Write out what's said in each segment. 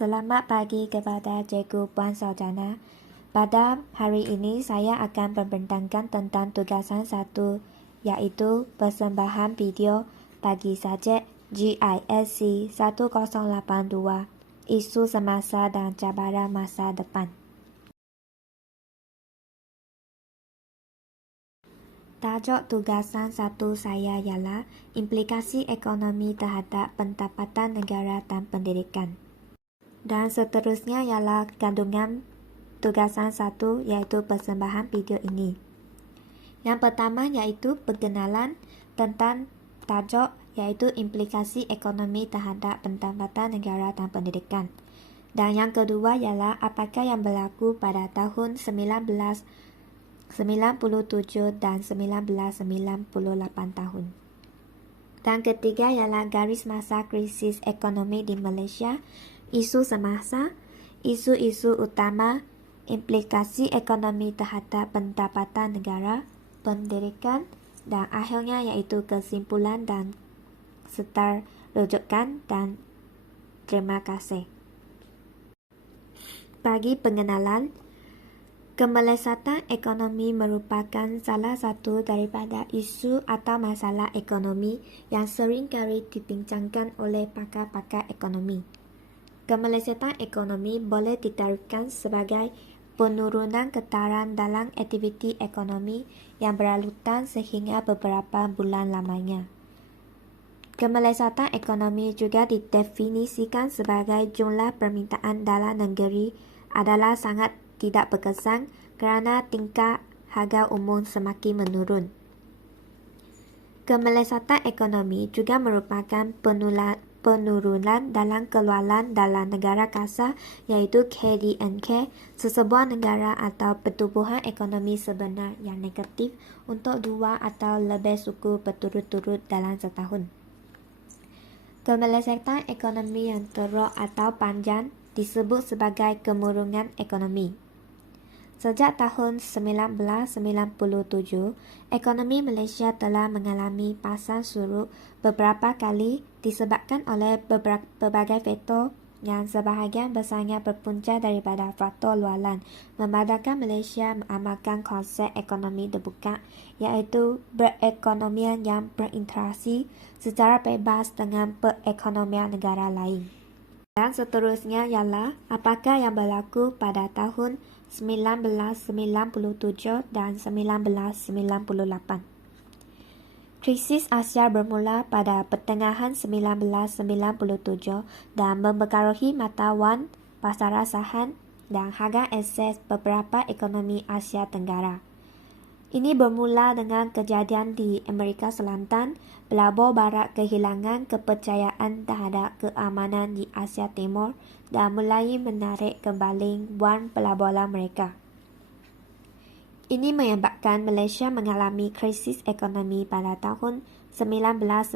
Selamat pagi kepada Cikgu Puan Sarjana. Pada hari ini saya akan membentangkan tentang tugasan 1, iaitu persembahan video bagi subjek GISC 1082, isu semasa dan cabaran masa depan. Tajuk tugasan 1 saya ialah implikasi ekonomi terhadap pendapatan negara dan pendidikan. Dan seterusnya ialah kandungan tugasan 1, iaitu persembahan video ini. Yang pertama iaitu perkenalan tentang tajuk, iaitu implikasi ekonomi terhadap pendapatan negara dan pendidikan. Dan yang kedua ialah apakah yang berlaku pada tahun 1997 dan 1998 tahun. Dan ketiga ialah garis masa krisis ekonomi di Malaysia, isu semasa, isu-isu utama, implikasi ekonomi terhadap pendapatan negara, pendidikan, dan akhirnya iaitu kesimpulan dan serta rujukan. Dan terima kasih. Bagi pengenalan, kemelesatan ekonomi merupakan salah satu daripada isu atau masalah ekonomi yang sering kali dibincangkan oleh pakar-pakar ekonomi. Kemelesatan ekonomi boleh ditarifkan sebagai penurunan getaran dalam aktiviti ekonomi yang berlalutan sehingga beberapa bulan lamanya. Kemelesatan ekonomi juga didefinisikan sebagai jumlah permintaan dalam negeri adalah sangat tidak berkesan kerana tingkat harga umum semakin menurun. Kemelesatan ekonomi juga merupakan penurunan dalam keluaran dalam negara kasar, iaitu KDNK, sesebuah negara atau pertumbuhan ekonomi sebenar yang negatif untuk 2 atau lebih suku berturut-turut dalam setahun. Kemelesatan ekonomi yang teruk atau panjang disebut sebagai kemurungan ekonomi. Sejak tahun 1997, ekonomi Malaysia telah mengalami pasang surut beberapa kali disebabkan oleh berbagai faktor yang sebahagian besarnya berpunca daripada faktor luaran, memandangkan Malaysia mengamalkan konsep ekonomi terbuka, iaitu perekonomian yang berinteraksi secara bebas dengan perekonomian negara lain. Dan seterusnya ialah apakah yang berlaku pada tahun 1997 dan 1998. Krisis Asia bermula pada pertengahan 1997 dan mempengaruhi mata wang, pasaran saham dan harga aset beberapa ekonomi Asia Tenggara. Ini bermula dengan kejadian di Amerika Selatan, pelabur barat kehilangan kepercayaan terhadap keamanan di Asia Timur dan mulai menarik kembali wang pelaburan mereka. Ini menyebabkan Malaysia mengalami krisis ekonomi pada tahun 1997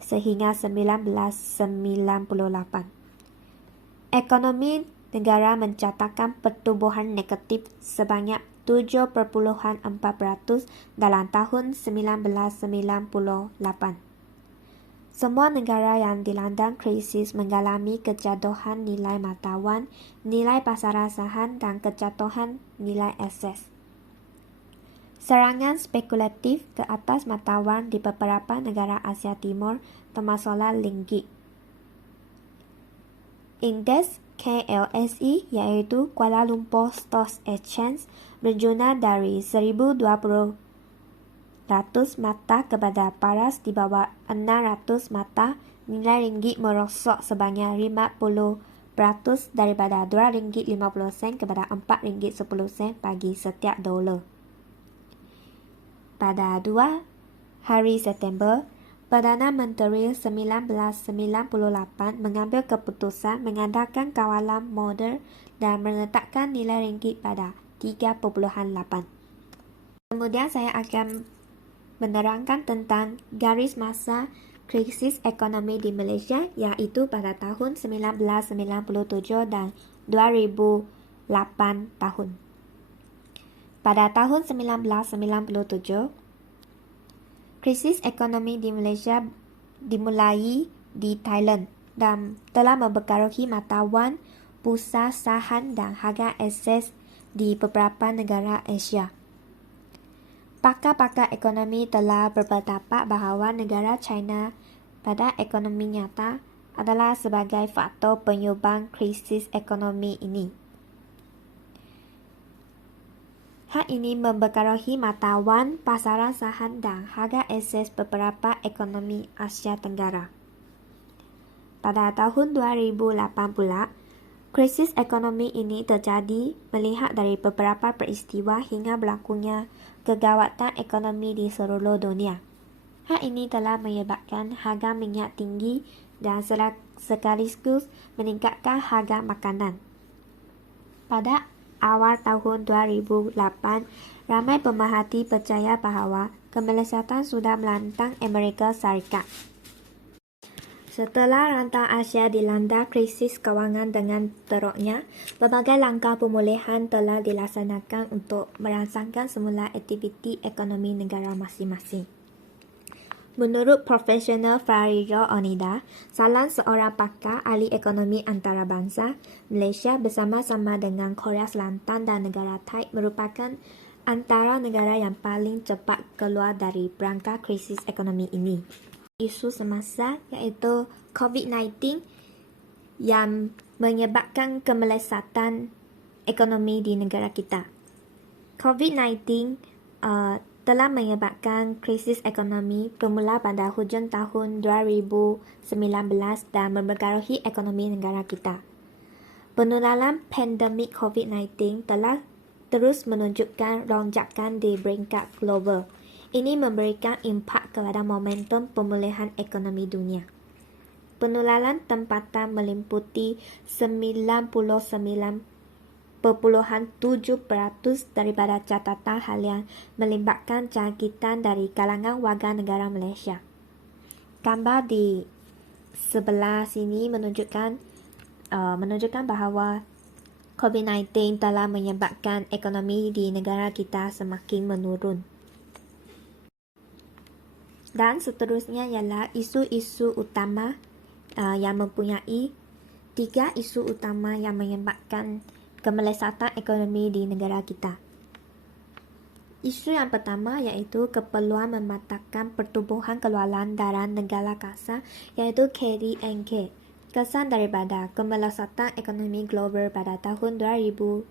sehingga 1998. Ekonomi negara mencatatkan pertumbuhan negatif sebanyak 7.4% dalam tahun 1998. Semua negara yang dilanda krisis mengalami kejatuhan nilai mata wang, nilai pasaran saham dan kejatuhan nilai aset. Serangan spekulatif ke atas mata wang di beberapa negara Asia Timur termasuklah ringgit. Indeks KLSE, iaitu Kuala Lumpur Stock Exchange, menjunal dari 1020 mata kepada paras di bawah 600 mata. Nilai ringgit merosot sebanyak 50% daripada RM2.50 kepada RM4.10 bagi setiap dolar. Pada 2 hari September, Perdana Menteri 1998 mengambil keputusan mengadakan kawalan modal dan meletakkan nilai ringgit pada 3.8. Kemudian saya akan menerangkan tentang garis masa krisis ekonomi di Malaysia, iaitu pada tahun 1997 dan 2008 tahun. Pada tahun 1997, krisis ekonomi di Malaysia dimulai di Thailand dan telah mempengaruhi mata wang, bursa saham dan harga aset di beberapa negara Asia. Pakar-pakar ekonomi telah berpendapat bahawa negara China pada ekonomi nyata adalah sebagai faktor penyumbang krisis ekonomi ini. Hal ini mempengaruhi mata wang, pasaran saham dan harga aset beberapa ekonomi Asia Tenggara. Pada tahun 2008 pula, krisis ekonomi ini terjadi melihat dari beberapa peristiwa hingga berlakunya kegawatan ekonomi di seluruh dunia. Hal ini telah menyebabkan harga minyak tinggi dan sekaligus meningkatkan harga makanan. Pada awal tahun 2008, ramai pemerhati percaya bahawa kemelesatan sudah melantang Amerika Syarikat. Setelah rantau Asia dilanda krisis kewangan dengan teruknya, berbagai langkah pemulihan telah dilaksanakan untuk merangsangkan semula aktiviti ekonomi negara masing-masing. Menurut Profesional Farijo Onida, salah seorang pakar ahli ekonomi antarabangsa, Malaysia bersama-sama dengan Korea Selatan dan negara Thai merupakan antara negara yang paling cepat keluar dari perangkap krisis ekonomi ini. Isu semasa iaitu COVID-19 yang menyebabkan kemelesatan ekonomi di negara kita. COVID-19 telah menyebabkan krisis ekonomi bermula pada hujung tahun 2019 dan mempengaruhi ekonomi negara kita. Penularan pandemik COVID-19 telah terus menunjukkan lonjakan di peringkat global. Ini memberikan impak kepada momentum pemulihan ekonomi dunia. Penularan tempatan meliputi 99.7% daripada catatan harian melibatkan jangkitan dari kalangan warga negara Malaysia. Gambar di sebelah sini menunjukkan bahawa COVID-19 telah menyebabkan ekonomi di negara kita semakin menurun. Dan seterusnya ialah isu-isu utama yang mempunyai 3 isu utama yang menyebabkan kemelesatan ekonomi di negara kita. Isu yang pertama iaitu keperluan mematahkan pertumbuhan keluaran dalam negara kasar iaitu KDNK. Kesan daripada kemelesatan ekonomi global pada tahun 2009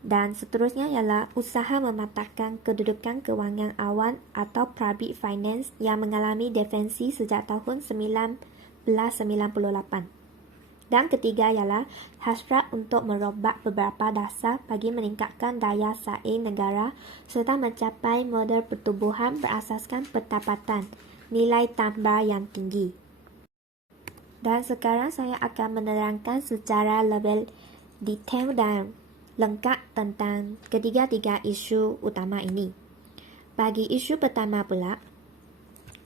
dan seterusnya ialah usaha mematahkan kedudukan kewangan awam atau public finance yang mengalami defensi sejak tahun 1998. Dan ketiga ialah hasrat untuk merobak beberapa dasar bagi meningkatkan daya saing negara serta mencapai model pertumbuhan berasaskan pendapatan nilai tambah yang tinggi. Dan sekarang saya akan menerangkan secara lebih detail dan lengkap tentang ketiga-tiga isu utama ini. Bagi isu pertama pula,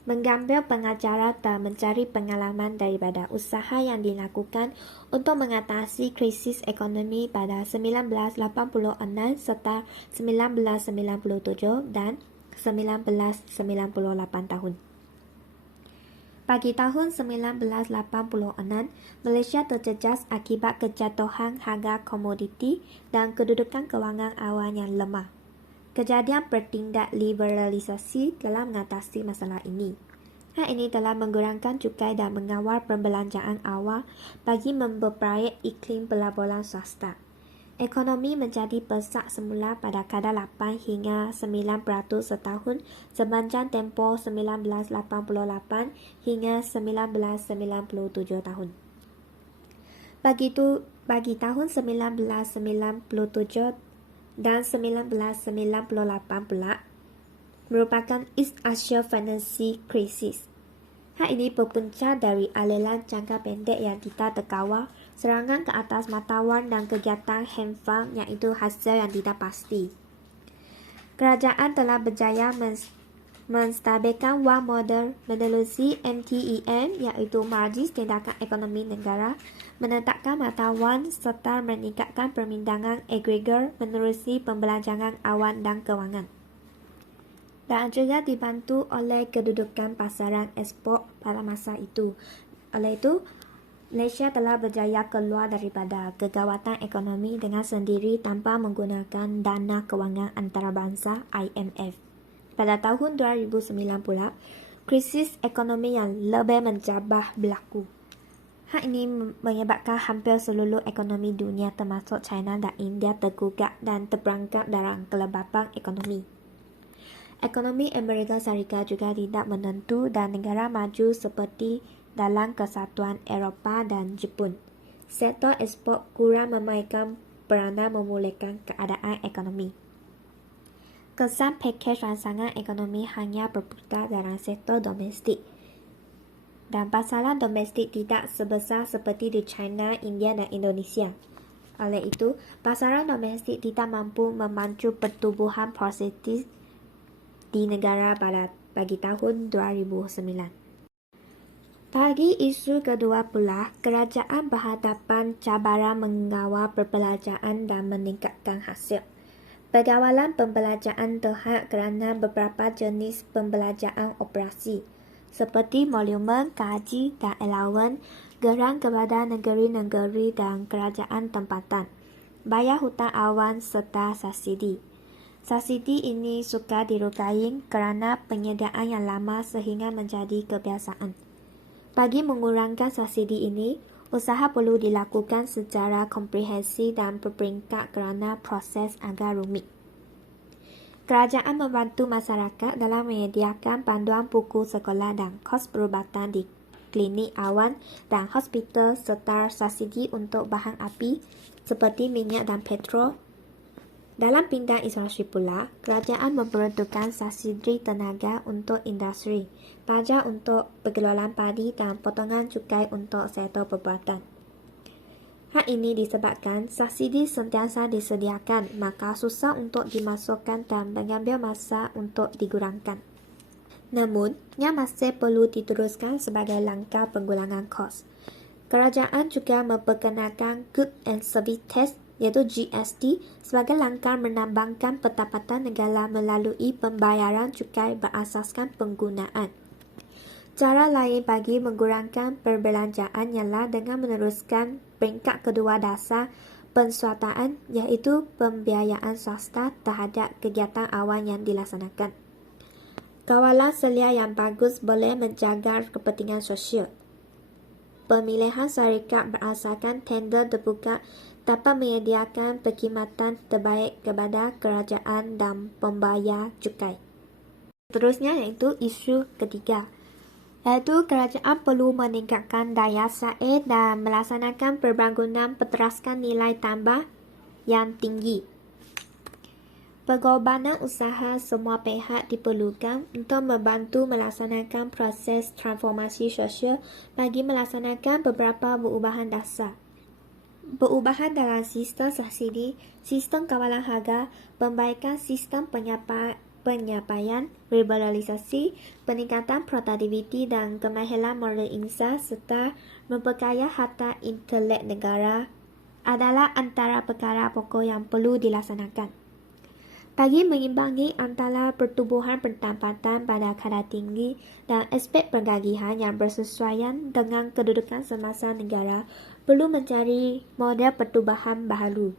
mengambil pengajaran dan mencari pengalaman daripada usaha yang dilakukan untuk mengatasi krisis ekonomi pada 1986 serta 1997 dan 1998 tahun. Bagi tahun 1986, Malaysia terjejas akibat kejatuhan harga komoditi dan kedudukan kewangan awam yang lemah. Kejadian bertindak liberalisasi telah mengatasi masalah ini. Hal ini telah mengurangkan cukai dan mengawal perbelanjaan awal bagi memperbaik iklim pelaburan swasta. Ekonomi menjadi pesat semula pada kadar 8 hingga 9% setahun sepanjang tempoh 1988 hingga 1997 tahun. Bagi tahun 1997 dan 1998 pula merupakan East Asia Financial Crisis. Hal ini berpunca dari aliran jangka pendek yang tidak terkawal, serangan ke atas mata wang dan kegiatan hand iaitu hasil yang tidak pasti. Kerajaan telah berjaya menstabilkan wang modal menerusi MTEM iaitu Majlis Tindakan Ekonomi Negara, menetapkan mata wang serta meningkatkan permintaan agregat menerusi pembelanjangan awam dan kewangan. Dan juga dibantu oleh kedudukan pasaran ekspor pada masa itu. Oleh itu, Malaysia telah berjaya keluar daripada kegawatan ekonomi dengan sendiri tanpa menggunakan dana kewangan antarabangsa IMF. Pada tahun 2009 pula, krisis ekonomi yang lebih mencabar berlaku. Hal ini menyebabkan hampir seluruh ekonomi dunia termasuk China dan India tergugat dan terperangkap dalam kelembapan ekonomi. Ekonomi Amerika Syarikat juga tidak menentu dan negara maju seperti dalam Kesatuan Eropah dan Jepun. Sektor ekspor kurang memainkan peranan memulihkan keadaan ekonomi. Kesan pakej rangsangan ekonomi hanya berputar dalam sektor domestik. Dan pasaran domestik tidak sebesar seperti di China, India dan Indonesia. Oleh itu, pasaran domestik tidak mampu memacu pertumbuhan positif di negara bagi tahun 2009. Bagi isu kedua pula, kerajaan berhadapan cabaran mengawal perbelanjaan dan meningkatkan hasil. Pergawalan pembelanjaan terhad kerana beberapa jenis pembelanjaan operasi, seperti monumen, gaji dan allowance, geran kepada negeri-negeri dan kerajaan tempatan, bayar hutang awan serta subsidi. Subsidi ini suka dirukai kerana penyediaan yang lama sehingga menjadi kebiasaan. Bagi mengurangkan subsidi ini, usaha perlu dilakukan secara komprehensif dan berperingkat kerana proses agak rumit. Kerajaan membantu masyarakat dalam menyediakan panduan buku sekolah dan kos perubatan di klinik awan dan hospital serta subsidi untuk bahan api seperti minyak dan petrol. Dalam bidang industri pula, kerajaan memperuntukkan subsidi tenaga untuk industri, pajak untuk pengelolaan padi dan potongan cukai untuk sektor perubatan. Hal ini disebabkan subsidi sentiasa disediakan, maka susah untuk dimasukkan dan mengambil masa untuk digurangkan. Namun, yang masih perlu diteruskan sebagai langkah penggulangan kos. Kerajaan juga memperkenalkan Goods and Service Tax iaitu GST sebagai langkah menambangkan pendapatan negara melalui pembayaran cukai berasaskan penggunaan. Cara lain bagi mengurangkan perbelanjaan ialah dengan meneruskan peringkat kedua dasar penswataan iaitu pembiayaan swasta terhadap kegiatan awal yang dilaksanakan. Kawalan selia yang bagus boleh menjaga kepentingan sosial. Pemilihan syarikat berasaskan tender terbuka dapat menyediakan perkhidmatan terbaik kepada kerajaan dan pembayar cukai. Seterusnya iaitu isu ketiga, iaitu kerajaan perlu meningkatkan daya saing dan melaksanakan pembangunan berteraskan nilai tambah yang tinggi. Pengorbanan usaha semua pihak diperlukan untuk membantu melaksanakan proses transformasi sosial bagi melaksanakan beberapa perubahan dasar. Perubahan dalam sistem subsidi, sistem kawalan harga, perbaikan sistem penyampaian, liberalisasi, peningkatan produktiviti dan kemahiran modal insan serta memperkaya harta intelek negara adalah antara perkara pokok yang perlu dilaksanakan. Bagi mengimbangi antara pertumbuhan pendapatan pada kadar tinggi dan aspek penggajian yang bersesuaian dengan kedudukan semasa negara, perlu mencari model pertumbuhan baharu.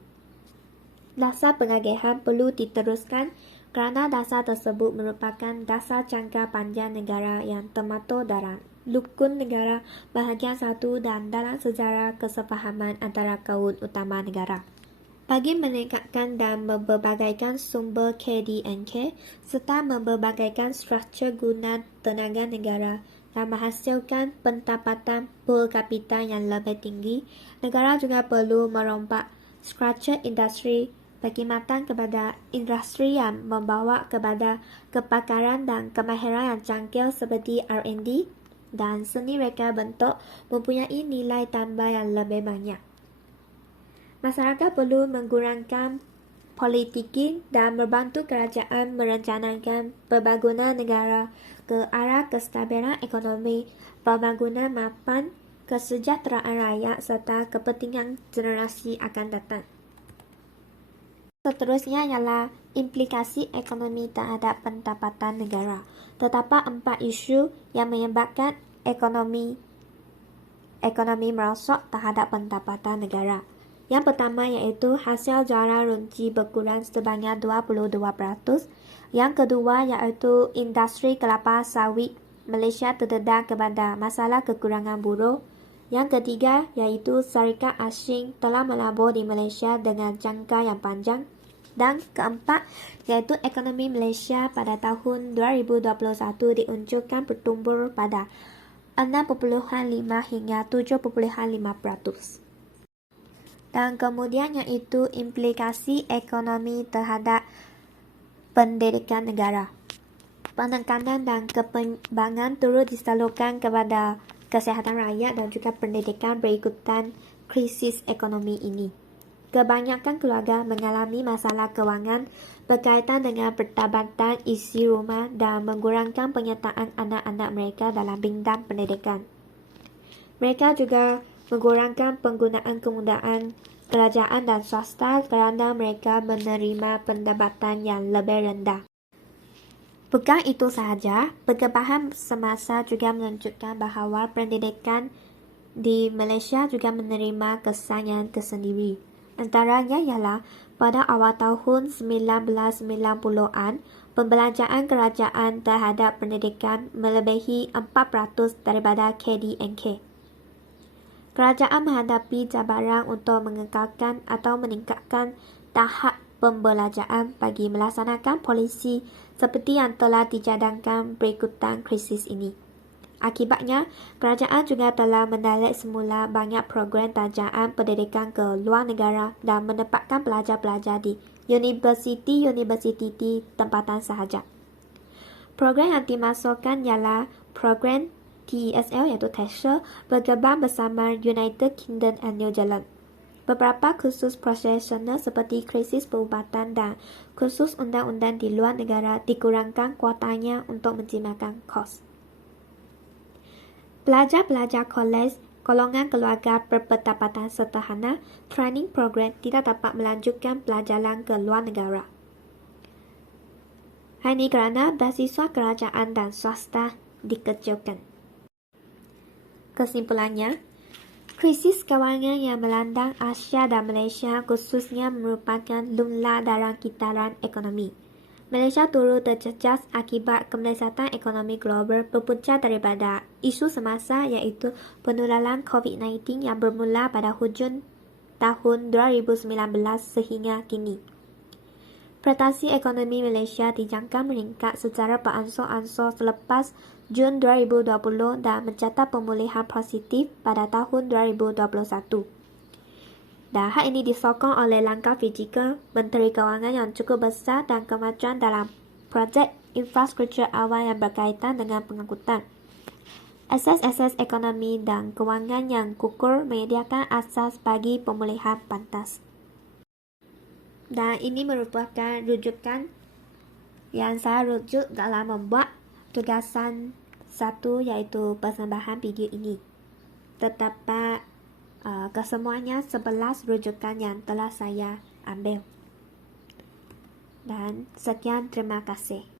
Dasar penggajian perlu diteruskan kerana dasar tersebut merupakan dasar jangka panjang negara yang termaktub dalam rukun negara bahagian 1 dan dalam sejarah kesepahaman antara kaum utama negara. Bagi meningkatkan dan memperbagaikan sumber KDNK serta memperbagaikan struktur guna tenaga negara dan menghasilkan pendapatan per kapita yang lebih tinggi, negara juga perlu merombak struktur industri perkhidmatan kepada industri yang membawa kepada kepakaran dan kemahiran yang canggih seperti R&D dan seni reka bentuk mempunyai nilai tambah yang lebih banyak. Masyarakat perlu mengurangkan politiki dan membantu kerajaan merencanakan pembangunan negara ke arah kestabilan ekonomi, pembangunan mapan, kesejahteraan rakyat serta kepentingan generasi akan datang. Seterusnya ialah implikasi ekonomi terhadap pendapatan negara. Terdapat 4 isu yang menyebabkan ekonomi ekonomi merosot terhadap pendapatan negara. Yang pertama iaitu hasil jualan runci berkurang sebanyak 22%. Yang kedua iaitu industri kelapa sawit Malaysia terdedah kepada masalah kekurangan buruh. Yang ketiga iaitu syarikat asing telah melabur di Malaysia dengan jangka yang panjang. Dan keempat iaitu ekonomi Malaysia pada tahun 2021 diunjukkan bertumbuh pada 6.5 hingga 7.5%. Dan kemudian iaitu implikasi ekonomi terhadap pendidikan negara. Penekanan dan kembangan turut disalurkan kepada kesihatan rakyat dan juga pendidikan berikutan krisis ekonomi ini. Kebanyakan keluarga mengalami masalah kewangan berkaitan dengan pertabatan isi rumah dan mengurangkan penyertaan anak-anak mereka dalam bidang pendidikan. Mereka juga mengurangkan penggunaan kemudahan kerajaan dan swasta kerana mereka menerima pendapatan yang lebih rendah. Bukan itu sahaja, perkembangan semasa juga menunjukkan bahawa pendidikan di Malaysia juga menerima kesan yang tersendiri. Antaranya ialah pada awal tahun 1990-an, pembelanjaan kerajaan terhadap pendidikan melebihi 4% daripada KDNK. Kerajaan menghadapi cabaran untuk mengekalkan atau meningkatkan tahap pembelanjaan bagi melaksanakan polisi seperti yang telah dijadangkan berikutan krisis ini. Akibatnya, kerajaan juga telah menarik semula banyak program tajaan pendidikan ke luar negara dan menempatkan pelajar-pelajar di universiti-universiti tempatan sahaja. Program yang dimasukkan ialah program TESL iaitu TESL berkembang bersama United Kingdom dan New Zealand. Beberapa kursus profesional seperti krisis perubatan dan kursus undang-undang di luar negara dikurangkan kuotanya untuk menjimatkan kos. Pelajar-pelajar kolej, golongan keluarga berpendapatan sederhana, training program tidak dapat melanjutkan pelajaran ke luar negara. Hal ini kerana beasiswa kerajaan dan swasta dikecilkan. Kesimpulannya, krisis kewangan yang melanda Asia dan Malaysia khususnya merupakan lumlah dalam kitaran ekonomi. Malaysia turut terjejas akibat kemelesatan ekonomi global berpunca daripada isu semasa iaitu penularan COVID-19 yang bermula pada hujung tahun 2019 sehingga kini. Prestasi ekonomi Malaysia dijangka meningkat secara beransur-ansur selepas Jun 2020 dan mencatat pemulihan positif pada tahun 2021. Dan hal ini disokong oleh langkah fizikal Menteri Kewangan yang cukup besar dan kemajuan dalam projek infrastruktur awal yang berkaitan dengan pengangkutan. Asas-asas ekonomi dan kewangan yang kukuh menyediakan asas bagi pemulihan pantas. Dan ini merupakan rujukan yang saya rujuk dalam membuat tugasan satu iaitu persembahan video ini. Terdapat kesemuanya 11 rujukan yang telah saya ambil. Dan sekian, terima kasih.